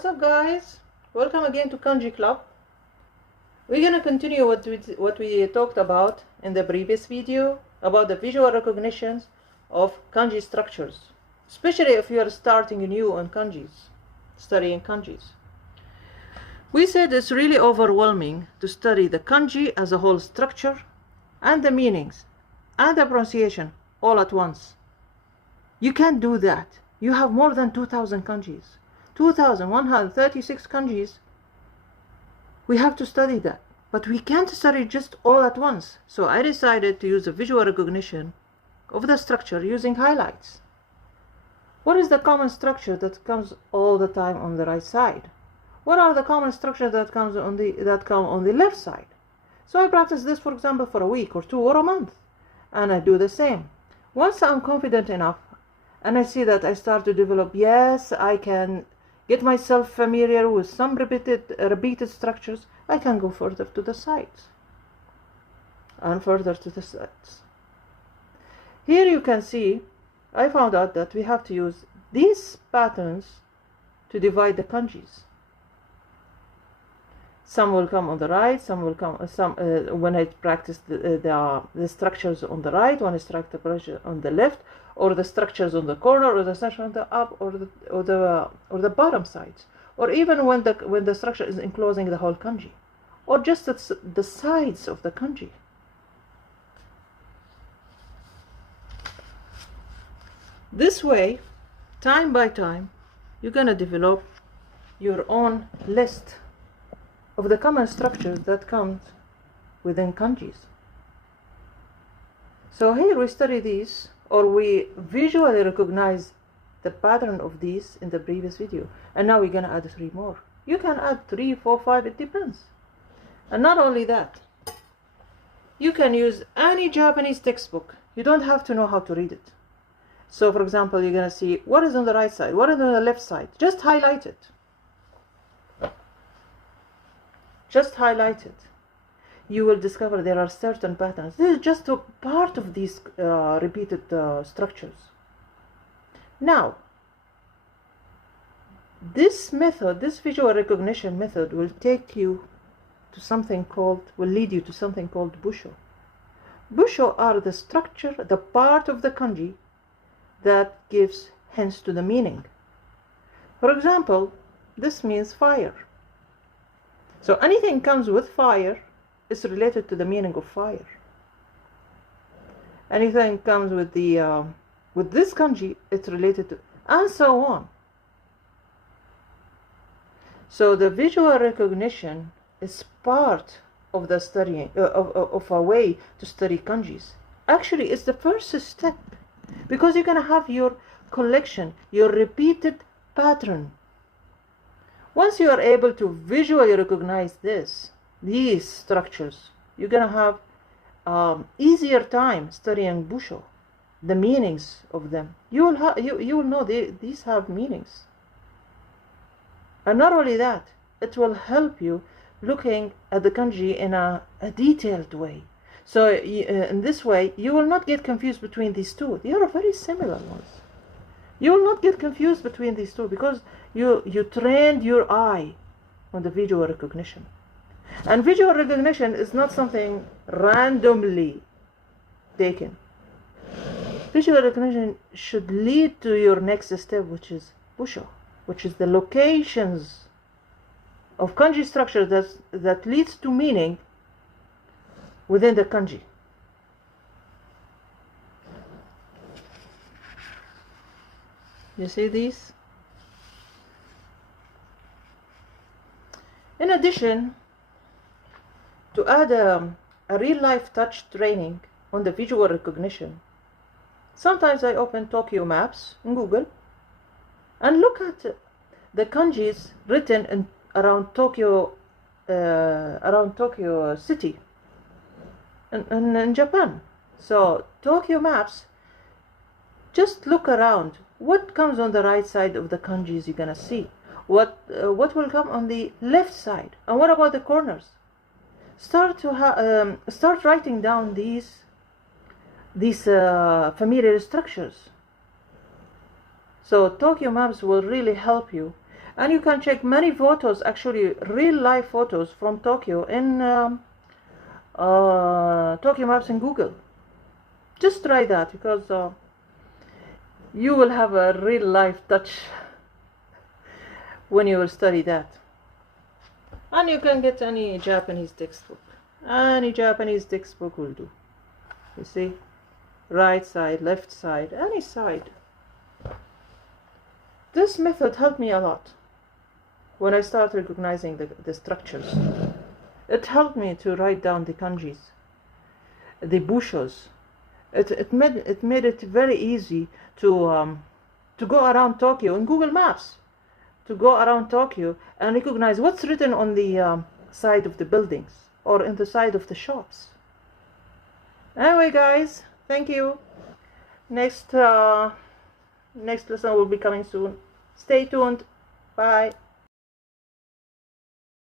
What's up, guys? Welcome again to Kanji Club. We're gonna continue what we talked about in the previous video about the visual recognitions of kanji structures, especially if you are starting new on kanjis, studying kanjis. We said it's really overwhelming to study the kanji as a whole structure and the meanings and the pronunciation all at once. You can't do that. You have more than 2,000 kanjis. 2,136 kanjis. We have to study that, but we can't study just all at once. So I decided to use a visual recognition of the structure using highlights. What is the common structure that comes all the time on the right side? What are the common structures that come on the left side? So I practice this, for example, for a week or two or a month, and I do the same. Once I'm confident enough and I see that I start to develop, yes, I can get myself familiar with some repeated structures, I can go further to the sides and further to the sides. Here you can see I found out that we have to use these patterns to divide the kanjis. Some will come on the right, some will come when I practice the structures on the right, when I strike the pressure on the left, or the structures on the corner, or the structure on the up, or the bottom sides, or even when the structure is enclosing the whole kanji, or just the sides of the kanji. This way, time by time, you're gonna develop your own list of the common structures that comes within kanjis. So here we study these, or we visually recognize the pattern of these in the previous video, and now we're gonna add 3 more. You can add 3, 4, 5, it depends. And not only that, you can use any Japanese textbook. You don't have to know how to read it. So for example, you're gonna see what is on the right side, what is on the left side. Just highlight it. Just highlight it. You will discover there are certain patterns. This is just a part of these repeated structures. Now, this method, this visual recognition method, will take you to something called, will lead you to something called busho. Busho are the structure, the part of the kanji that gives hints to the meaning. For example, this means fire. So anything comes with fire is related to the meaning of fire. Anything comes with the with this kanji, it's related to, and so on. So the visual recognition is part of the studying of a way to study kanjis. Actually, it's the first step, because you're gonna have your collection, your repeated pattern. Once you are able to visually recognize these structures, you're going to have easier time studying busho, the meanings of them. You will know these have meanings. And not only that, it will help you looking at the kanji in a detailed way. So in this way, you will not get confused between these two. They are very similar ones. You will not get confused between these two because you trained your eye on the visual recognition. And visual recognition is not something randomly taken. Visual recognition should lead to your next step, which is busho, which is the locations of kanji structure that leads to meaning within the kanji. You see these? In addition, to add a real-life touch training on the visual recognition, sometimes I open Tokyo maps in Google and look at the kanjis written around Tokyo city in Japan. So Tokyo maps, just look around. What comes on the right side of the kanjis you're gonna see? What will come on the left side? And what about the corners? Start writing down these familiar structures. So Tokyo maps will really help you And you can check many photos, actually real life photos from Tokyo in Tokyo Maps in Google. Just try that, because you will have a real life touch when you will study that. And you can get any Japanese textbook. Any Japanese textbook will do. You see, right side, left side, any side. This method helped me a lot when I started recognizing the structures. It helped me to write down the kanjis, the bushos. It made it very easy to go around Tokyo in Google Maps, to go around Tokyo and recognize what's written on the side of the buildings or in the side of the shops. Anyway, guys, thank you. Next lesson will be coming soon. Stay tuned. Bye.